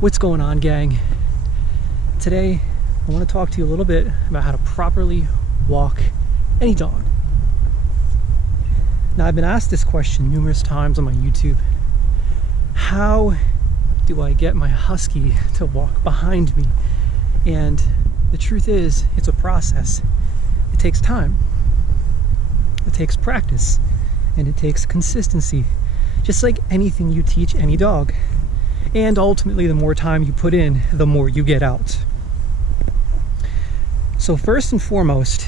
What's going on, gang? Today I want to talk to you a little bit about how to properly walk any dog. Now, I've been asked this question numerous times on my YouTube. How do I get my Husky to walk behind me? And the truth is, it's a process. It takes time, it takes practice, and it takes consistency, just like anything you teach any dog. And ultimately, the more time you put in, the more you get out. So first and foremost,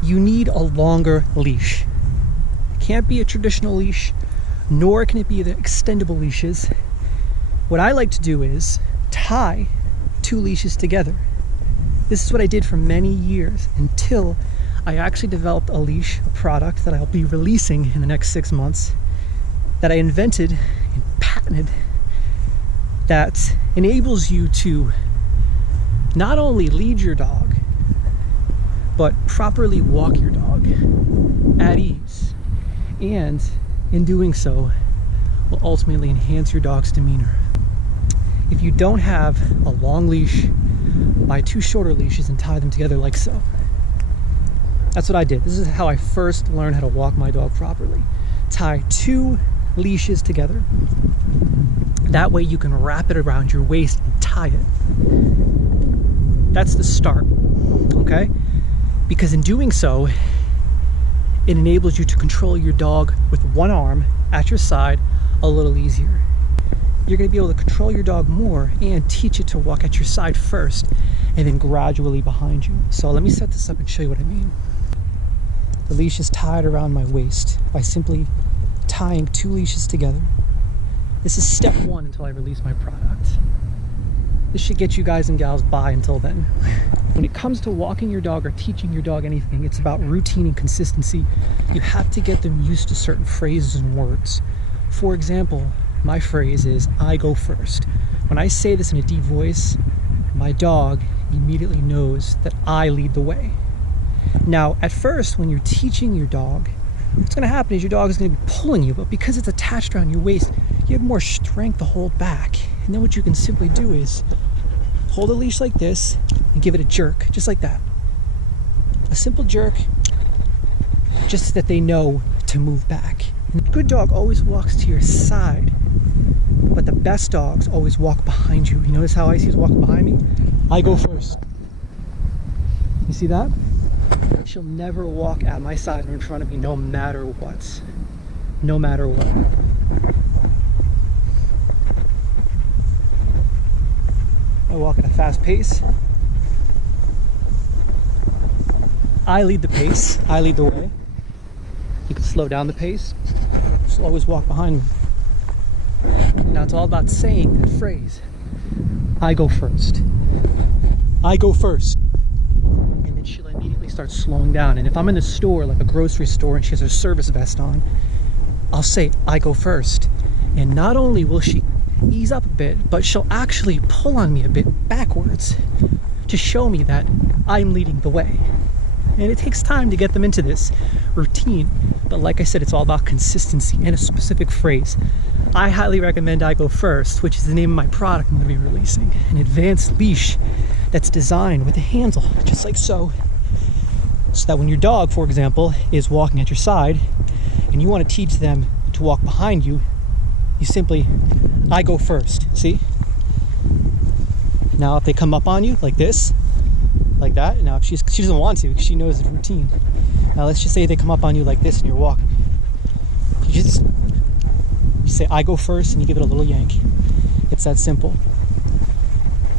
you need a longer leash. It can't be a traditional leash, nor can it be the extendable leashes. What I like to do is tie two leashes together. This is what I did for many years until I actually developed a leash, a product that I'll be releasing in the next 6 months, that I invented and patented, that enables you to not only lead your dog, but properly walk your dog at ease. And in doing so, will ultimately enhance your dog's demeanor. If you don't have a long leash, buy two shorter leashes and tie them together like so. That's what I did. This is how I first learned how to walk my dog properly. Tie two leashes together. That way you can wrap it around your waist and tie it. That's the start, okay? Because in doing so, it enables you to control your dog with one arm at your side a little easier. You're going to be able to control your dog more and teach it to walk at your side first and then gradually behind you. So let me set this up and show you what I mean. The leash is tied around my waist by simply tying two leashes together. This is step one until I release my product. This should get you guys and gals by until then. When it comes to walking your dog or teaching your dog anything, it's about routine and consistency. You have to get them used to certain phrases and words. For example, my phrase is, I go first. When I say this in a deep voice, my dog immediately knows that I lead the way. Now, at first, when you're teaching your dog, what's going to happen is your dog is going to be pulling you, but because it's attached around your waist, you have more strength to hold back. And then what you can simply do is hold a leash like this and give it a jerk, just like that. A simple jerk, just so that they know to move back. And a good dog always walks to your side, but the best dogs always walk behind you. You notice how Icy's walking behind me? I go first. You see that? She'll never walk at my side or in front of me, no matter what. No matter what. I walk at a fast pace. I lead the pace. I lead the way. You can slow down the pace. She'll always walk behind me. Now it's all about saying that phrase. I go first. I go first. And then she'll immediately start slowing down. And if I'm in the store, like a grocery store, and she has her service vest on, I'll say, I go first. And not only will she ease up a bit, but she'll actually pull on me a bit backwards to show me that I'm leading the way. And it takes time to get them into this routine, but like I said, it's all about consistency and a specific phrase. I highly recommend I Go First, which is the name of my product I'm going to be releasing. An advanced leash that's designed with a handle, just like so that when your dog, for example, is walking at your side and you want to teach them to walk behind you, you simply, I go first, see? Now if they come up on you like this, like that, now if she doesn't want to because she knows the routine. Now let's just say they come up on you like this and you're walking. You say, I go first, and you give it a little yank. It's that simple.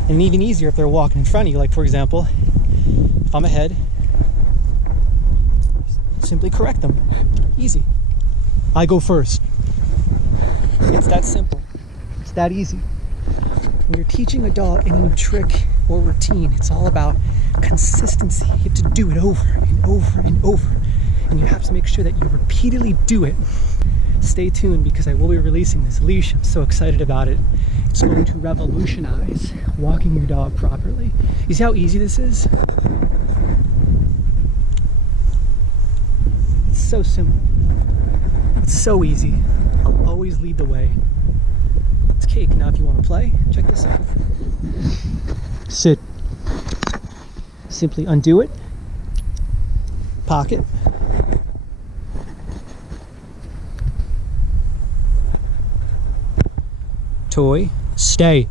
And even easier if they're walking in front of you, like for example, if I'm ahead, simply correct them. Easy. I go first. It's that simple. It's that easy. When you're teaching a dog any new trick or routine, it's all about consistency. You have to do it over and over and over. And you have to make sure that you repeatedly do it. Stay tuned because I will be releasing this leash. I'm so excited about it. It's going to revolutionize walking your dog properly. You see how easy this is? It's so simple. It's so easy. I'll always lead the way. Let's cake. Now if you want to play, check this out. Sit. Simply undo it. Pocket. Toy. Stay.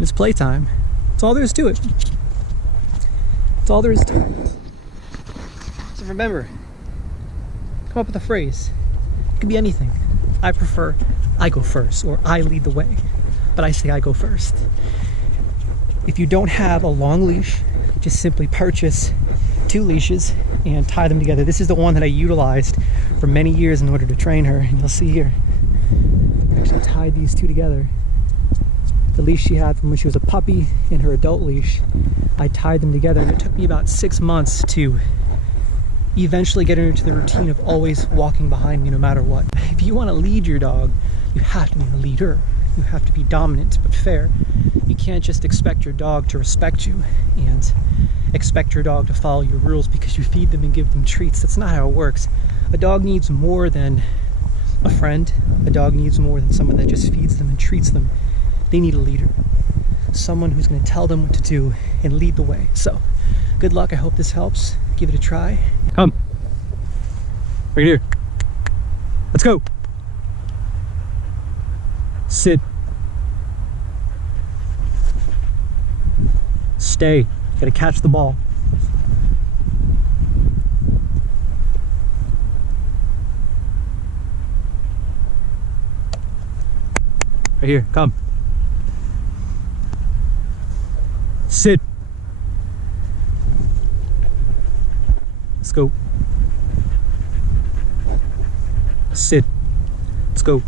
It's playtime. That's all there is to it. That's all there is to it. So remember, come up with a phrase. It could be anything. I prefer I go first, or I lead the way, but I say I go first. If you don't have a long leash, just simply purchase 2 leashes and tie them together. This is the one that I utilized for many years in order to train her, and you'll see here, I actually tied these 2 together. The leash she had from when she was a puppy and her adult leash, I tied them together, and it took me about 6 months to eventually get her into the routine of always walking behind me no matter what. If you want to lead your dog, you have to be the leader. You have to be dominant but fair. You can't just expect your dog to respect you and expect your dog to follow your rules because you feed them and give them treats. That's not how it works. A dog needs more than a friend. A dog needs more than someone that just feeds them and treats them. They need a leader. Someone who's going to tell them what to do and lead the way. So, good luck. I hope this helps. Give it a try. Come. Right here. Let's go. Sit. Stay. You gotta catch the ball. Right here, come. Sit. Let's go. Sit. Let's go.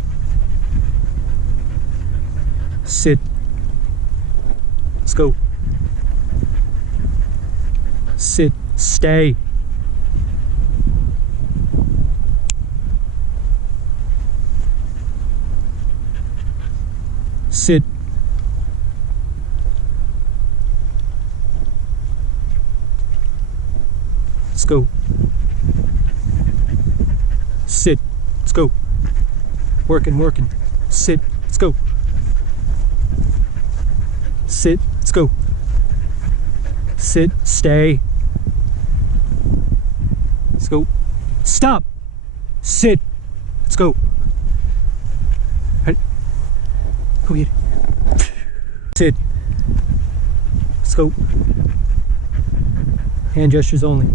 Sit. Let's go. Sit. Stay. Sit. Let's go. Sit. Let's go. Working, working. Sit. Let's go. Sit. Let's go. Sit. Stay. Let's go. Stop. Sit. Let's go. Go get it. Sit. Let's go. Hand gestures only.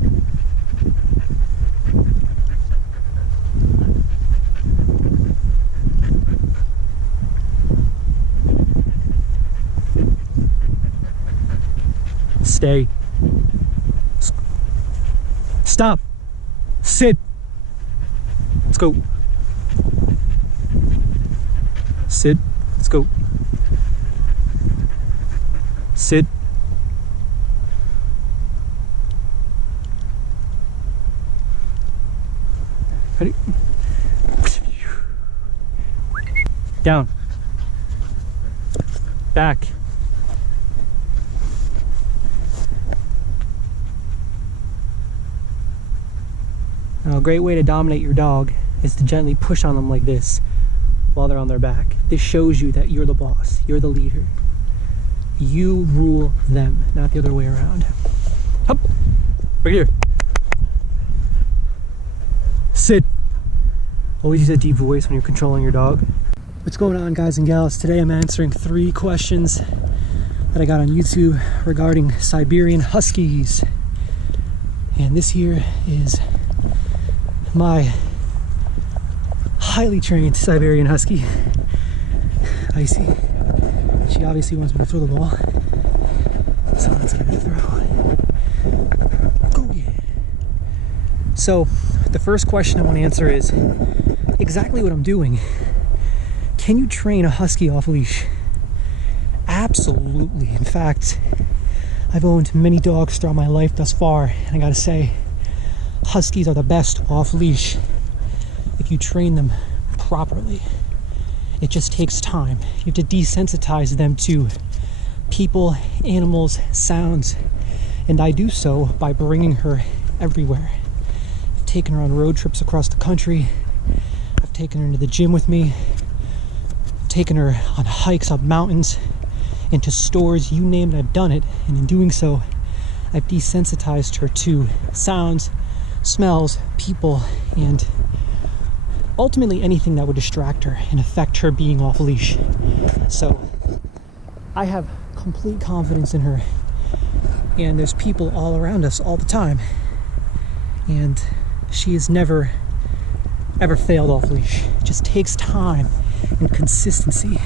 Stay. Stop. Sit. Let's go. Sit. Let's go. Sit. Ready? Down. Back. Now, a great way to dominate your dog is to gently push on them like this while they're on their back. This shows you that you're the boss, you're the leader. You rule them, not the other way around. Up, right here. Sit. Always use a deep voice when you're controlling your dog. What's going on, guys and gals? Today I'm answering 3 questions that I got on YouTube regarding Siberian Huskies. And this here is my highly trained Siberian Husky, Icy. She obviously wants me to throw the ball, so let's give it a throw. Go get it. So, the first question I want to answer is exactly what I'm doing. Can you train a Husky off leash? Absolutely. In fact, I've owned many dogs throughout my life thus far, and I gotta say, Huskies are the best off leash if you train them properly. It just takes time. You have to desensitize them to people, animals, sounds, and I do so by bringing her everywhere. taken her on road trips across the country. I've taken her into the gym with me. I've taken her on hikes up mountains, into stores, you name it, I've done it. And in doing so, I've desensitized her to sounds, smells, people, and ultimately anything that would distract her and affect her being off leash. So I have complete confidence in her, and there's people all around us all the time, and she has never ever failed off leash. It just takes time and consistency.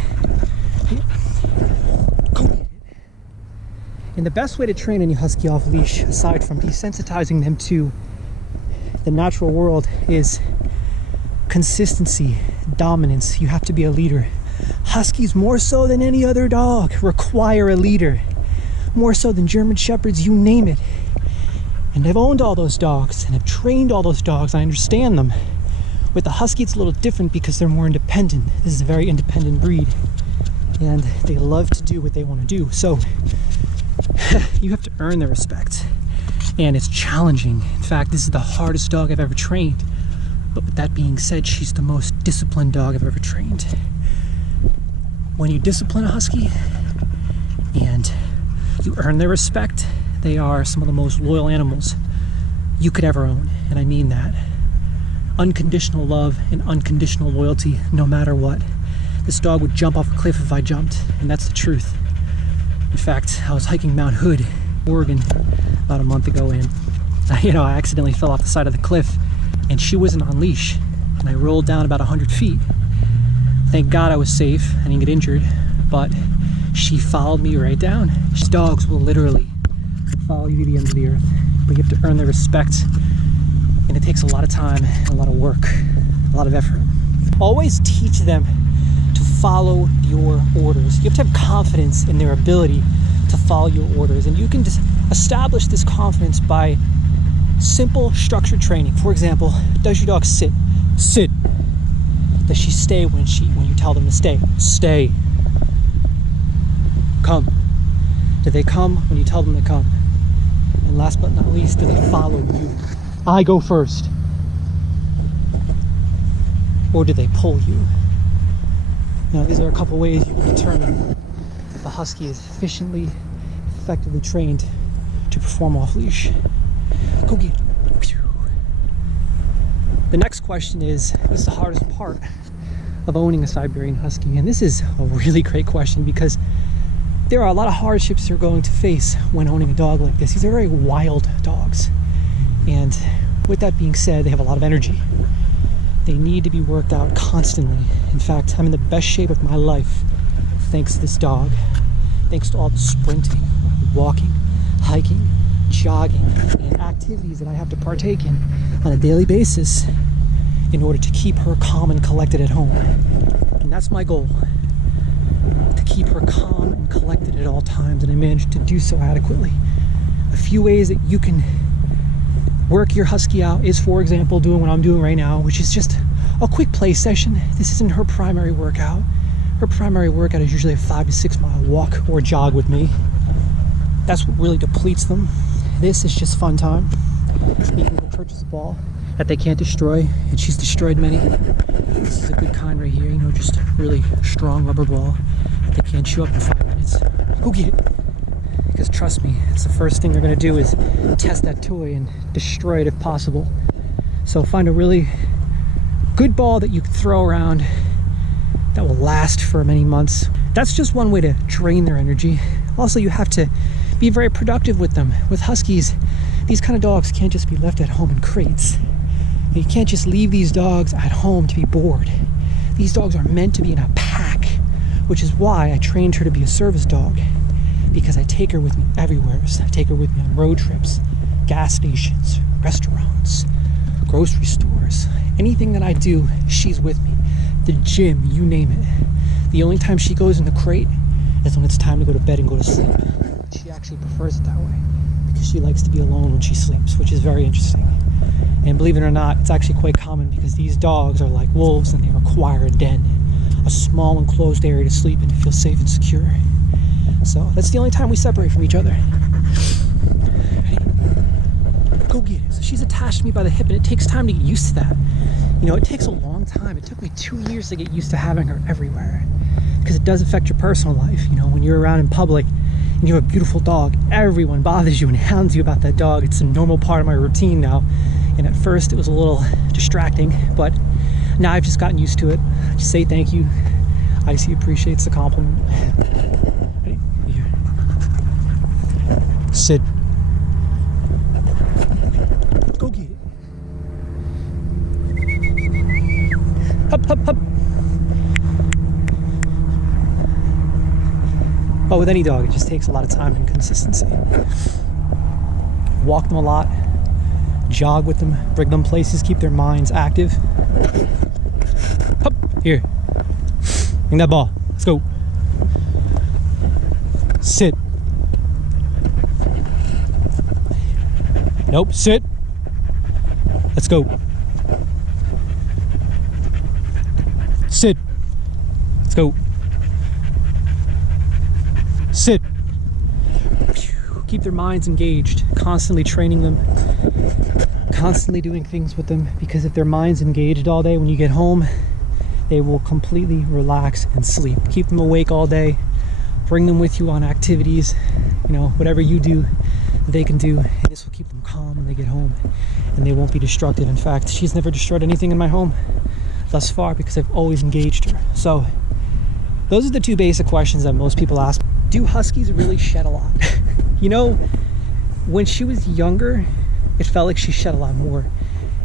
And the best way to train any husky off leash, aside from desensitizing them to the natural world, is consistency, dominance. You have to be a leader. Huskies, more so than any other dog, require a leader. More so than German Shepherds, you name it. And I've owned all those dogs and I've trained all those dogs. I understand them. With the Husky, it's a little different because they're more independent. This is a very independent breed, and they love to do what they want to do. So you have to earn their respect, and it's challenging. In fact, this is the hardest dog I've ever trained. But with that being said, she's the most disciplined dog I've ever trained. When you discipline a Husky and you earn their respect, they are some of the most loyal animals you could ever own. And I mean that. Unconditional love and unconditional loyalty, no matter what. This dog would jump off a cliff if I jumped, and that's the truth. In fact, I was hiking Mount Hood, Oregon, about a month ago, and I accidentally fell off the side of the cliff, and she wasn't on leash, and I rolled down about 100 feet. Thank God I was safe. I didn't get injured, but she followed me right down. These dogs will literally follow you to the end of the earth, but you have to earn their respect, and it takes a lot of time, and a lot of work, a lot of effort. Always teach them to follow your orders. You have to have confidence in their ability to follow your orders, and you can just establish this confidence by simple structured training. For example, does your dog sit? Sit. Does she stay when you tell them to stay? Stay. Come. Do they come when you tell them to come? And last but not least, do they follow you? I go first. Or do they pull you? Now, these are a couple ways you can determine if a Husky is efficiently, effectively trained to perform off leash. Go get it. The next question is, what's the hardest part of owning a Siberian Husky? And this is a really great question because there are a lot of hardships you're going to face when owning a dog like this. These are very wild dogs. And with that being said, they have a lot of energy. They need to be worked out constantly. In fact, I'm in the best shape of my life thanks to this dog. Thanks to all the sprinting, walking, hiking, jogging, and activities that I have to partake in on a daily basis in order to keep her calm and collected at home. And that's my goal, to keep her calm and collected at all times, and I managed to do so adequately. A few ways that you can work your Husky out is, for example, doing what I'm doing right now, which is just a quick play session. This isn't her primary workout. Her primary workout is usually a 5 to 6 mile walk or jog with me. That's what really depletes them. This is just fun time. You can go purchase a ball that they can't destroy, and she's destroyed many. This is a good kind right here, just a really strong rubber ball that they can't chew up in 5 minutes. Go get it. Because trust me, it's the first thing they're going to do is test that toy and destroy it if possible. So find a really good ball that you can throw around that will last for many months. That's just one way to drain their energy. Also, you have to be very productive with them. With Huskies, these kind of dogs can't just be left at home in crates. You can't just leave these dogs at home to be bored. These dogs are meant to be in a pack, which is why I trained her to be a service dog. Because I take her with me everywhere. I take her with me on road trips, gas stations, restaurants, grocery stores. Anything that I do, she's with me. The gym, you name it. The only time she goes in the crate is when it's time to go to bed and go to sleep. She actually prefers it that way because she likes to be alone when she sleeps, which is very interesting. And believe it or not, it's actually quite common because these dogs are like wolves and they require a den, a small enclosed area to sleep in to feel safe and secure. So that's the only time we separate from each other. Ready? Go get it. So she's attached to me by the hip, and it takes time to get used to that. You know, it takes a long time. It took me 2 years to get used to having her everywhere, because it does affect your personal life. You know, when you're around in public and you have a beautiful dog, everyone bothers you and hounds you about that dog. It's a normal part of my routine now. And at first it was a little distracting, but now I've just gotten used to it. I just say thank you. Icy appreciates the compliment. Ready? Here. Sit. Go get it. Hup, hup, hup. But with any dog, it just takes a lot of time and consistency. Walk them a lot, jog with them, bring them places, keep their minds active. Hup, here. Bring that ball. Let's go. Sit. Nope, sit. Let's go. Sit. Let's go. Sit. Keep their minds engaged, constantly training them, constantly doing things with them, because if their mind's engaged all day, when you get home, they will completely relax and sleep. Keep them awake all day, bring them with you on activities, you know, whatever you do, they can do, and this will keep them calm when they get home, and they won't be destructive. In fact, she's never destroyed anything in my home thus far because I've always engaged her. So those are the two basic questions that most people ask. Do Huskies really shed a lot? You know, when she was younger, it felt like she shed a lot more,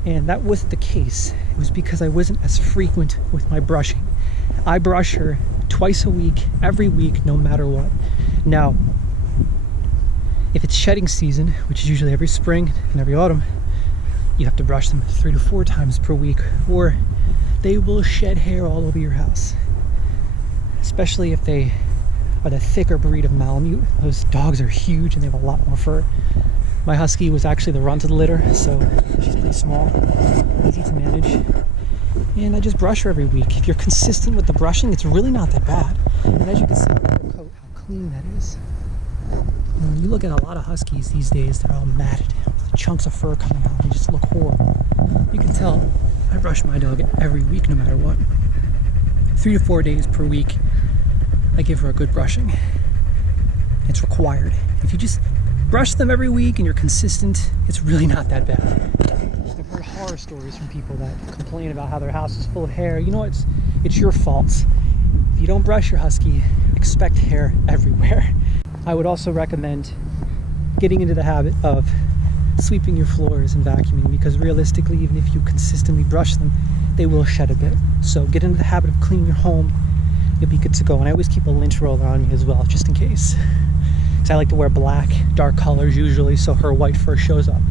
and that wasn't the case. It was because I wasn't as frequent with my brushing. I brush her twice a week, every week, no matter what. Now, if it's shedding season, which is usually every spring and every autumn, you have to brush them 3 to 4 times per week, or they will shed hair all over your house. Especially if they are the thicker breed of Malamute. Those dogs are huge and they have a lot more fur. My Husky was actually the runt of the litter, so she's pretty small, easy to manage. And I just brush her every week. If you're consistent with the brushing, it's really not that bad. And as you can see with her coat, how clean that is. You know, when you look at a lot of Huskies these days, they're all matted with chunks of fur coming out. They just look horrible. You can tell I brush my dog every week, no matter what. 3 to 4 days per week, I give her a good brushing. It's required. If you just brush them every week and you're consistent, it's really not that bad. I've heard horror stories from people that complain about how their house is full of hair. You know, it's your fault. If you don't brush your Husky, expect hair everywhere. I would also recommend getting into the habit of sweeping your floors and vacuuming, because realistically, even if you consistently brush them, they will shed a bit. So get into the habit of cleaning your home. You'll be good to go. And I always keep a lint roller on me as well, just in case. Because I like to wear black, dark colors usually, so her white fur shows up.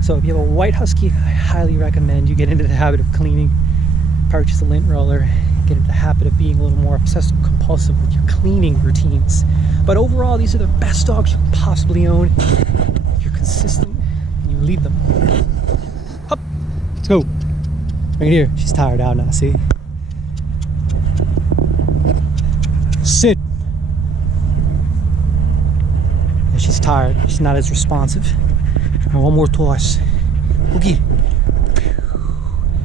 So if you have a white Husky, I highly recommend you get into the habit of cleaning, purchase a lint roller, get into the habit of being a little more obsessive compulsive with your cleaning routines. But overall, these are the best dogs you can possibly own if you're consistent and you leave them. Up, let's go. Right here, she's tired out now, see? Sit. And she's tired, she's not as responsive. Try one more toss. Okay.